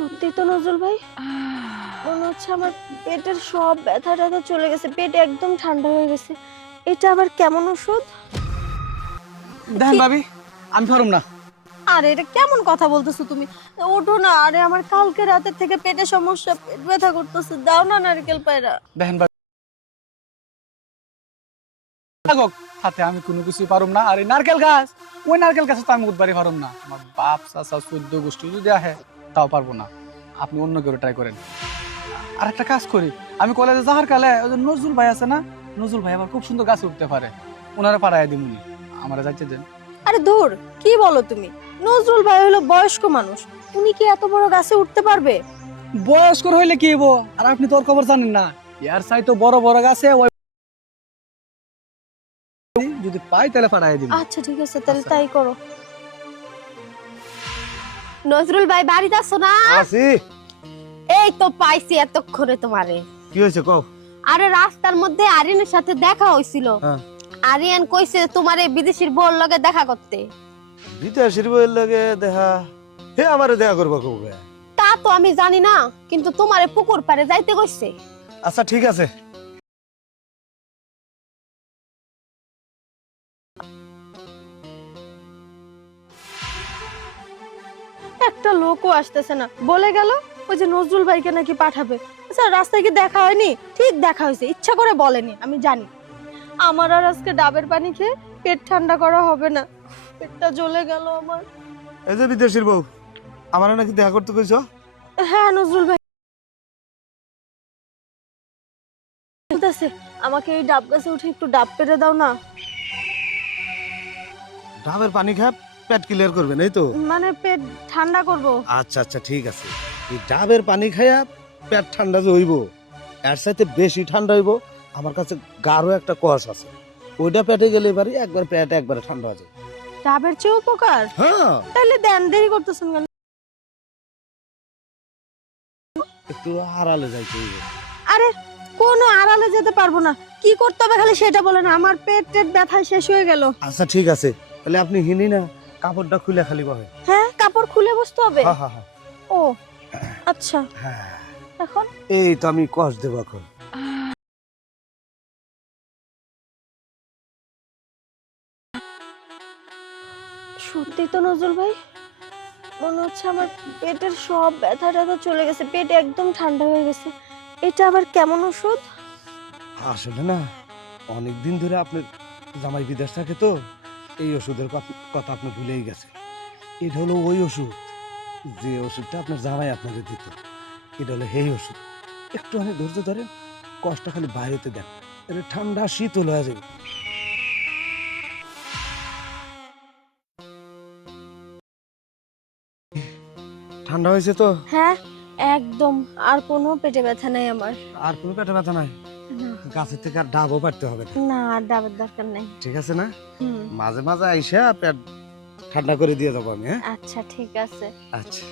সত্যি তো নজরুল ভাই, মনে হচ্ছে আমার পেটের সব ব্যথা ট্যাথা চলে গেছে, পেট একদম ঠান্ডা হয়ে গেছে। এটা আবার কেমন ওষুধ? দেখেন ভাবি, আমি পারুম না। আরে এটা কেমন কথা বলতেছো তুমি? ওঠো না। আরে আমার কালকে রাতের থেকে পেটে সমস্যা, পেট ব্যথা করতেছে, দাও না নারকেল পায়রা। দেখেন ভাবি, থাকুক, হাতে আমি কোনো কিছু পারুম না। আর এই নারকেল গাছ, ওই নারকেল গাছে তো আমি উঠবারই পারুম না। আমার বাপ চাচা 14 গোষ্ঠী যদি আহে তাও পারবো না। আপনি অন্য কেউ ট্রাই করেন। আর একটা কাজ করি, আমি কলেজে যাওয়ার কালে ওই যে নজরুল ভাই আছে না, নজরুল ভাই আবার খুব সুন্দর গাছ উঠতে পারে, ওনারা পাড়ায় দিমুনি, আমারে যাইতে দেন। আরে ধুর, কি বলো তুমি? নজরুল ভাই হলো বয়স্ক মানুষ, উনি কি এত বড় গাছে উঠতে পারবে? বয়স্কর হইলে কি হবো? আর আপনি তো ওর খবর জানেন না, ইয়ার চাই তো বড় বড় গাছে ওই যদি পাই তাহলে পাড়ায় দিন। আচ্ছা ঠিক আছে, তাহলে তাই করো। নজরুল ভাই বাড়িতে আছো না? আছি। এই তো পাইছি এতক্ষণে তোমারে। কি হয়েছে কও? আরে রাস্তার মধ্যে আরিয়ানের সাথে দেখা হইছিল। হ্যাঁ। আরিয়ান কইছে তোমারে বিদেশির বউর লগে দেখা করতে। বিদেশের বইয়ের লাগে দেখা? হে আমারে দেখা করবা কবে? তা তো আমি জানি না, কিন্তু তোমারে পুকুর পাড়ে যাইতে কইছে। আচ্ছা ঠিক আছে। একটা লোকও আসতেছে না, বলে গেল ওই যে নজরুল ভাইকে নাকি পাঠাবে। আচ্ছা রাস্তায় কি দেখা হয়নি? ঠিক দেখা হয়েছে, ইচ্ছা করে বলেনি, আমি জানি। আমার আর আজকে ডাবের পানি খেয়ে পেট ঠান্ডা করা হবে না, পেটটা জ্বলে গেল আমার। এই যে বিদেশের বউ, আমারে নাকি দেখা করতে কইছো? হ্যাঁ নজরুল ভাই বলতেছে আমাকে এই ডাব গাছে উঠে একটু ডাব পেড়ে দাও না। ডাবের পানি খায় পেট ক্লিয়ার করবেন এই তো? মানে পেট ঠান্ডা করব। আচ্ছা আচ্ছা ঠিক আছে। এই ডাবের পানি খায়া পেট ঠান্ডা যে হইব, এর সাথে বেশি ঠান্ডা হইব। আমার কাছে গাঢ় একটা কষ আছে, ওইটা পেটে গেলে এবারে একবার পেট একবারে ঠান্ডা হয়ে যায়। ডাবের চেয়ে উপকার? হ্যাঁ, তাহলে দেন, দেরি করতেছেন কেন? একটু আড়ালে যাইতে হইব। আরে কোনো আড়ালে যেতে পারবো না, কি করতে হবে খালি সেটা বলেন, আমার পেট টেট ব্যথায় শেষ হয়ে গেল। আচ্ছা ঠিক আছে, তাহলে আপনি হিনি না, কাপড়টা খুলে খালি বহে। হ্যাঁ কাপড় খুলে বসতে হবে? হ্যাঁ হ্যাঁ হ্যাঁ। ও আচ্ছা, হ্যাঁ এখন এই তো আমি কষ দেবো এখন। সত্যি তো নজরুল ভাই, মনে হচ্ছে আমার পেটের সব ব্যথা ট্যাথা চলে গেছে, পেট একদম ঠান্ডা হয়ে গেছে। এটা আবার কেমন ওষুধ? আসলে না, অনেকদিন ধরে আপনার জামাই বিদেশ থাকে তো, এই ওষুধের কথা আপনি ভুলেই গেছেন। এটা হলো ওই ওষুধ, যে ওষুধটা আপনার জামাই আপনাকে দিত। এটা হলো সেই ওষুধ। একটু অনেক ধৈর্য ধরেন, কষ্ট খালি বাইরেতে দেন, এটা ঠান্ডা শীতল হয়ে যাবে। ঠান্ডা হয়েছে তো? হ্যাঁ একদম, আর কোনো পেটে ব্যথা নাই আমার। আর কোনো পেটে ব্যথা নাই? না গাছের থেকে আর ডাবও পারতে হবে না। না, আর ডাবের দরকার নাই। ঠিক আছে না? হুম মাঝে মাঝে আইসা পেট ঠান্ডা করে দিয়ে যাবো আমি। হ্যাঁ আচ্ছা ঠিক আছে। আচ্ছা।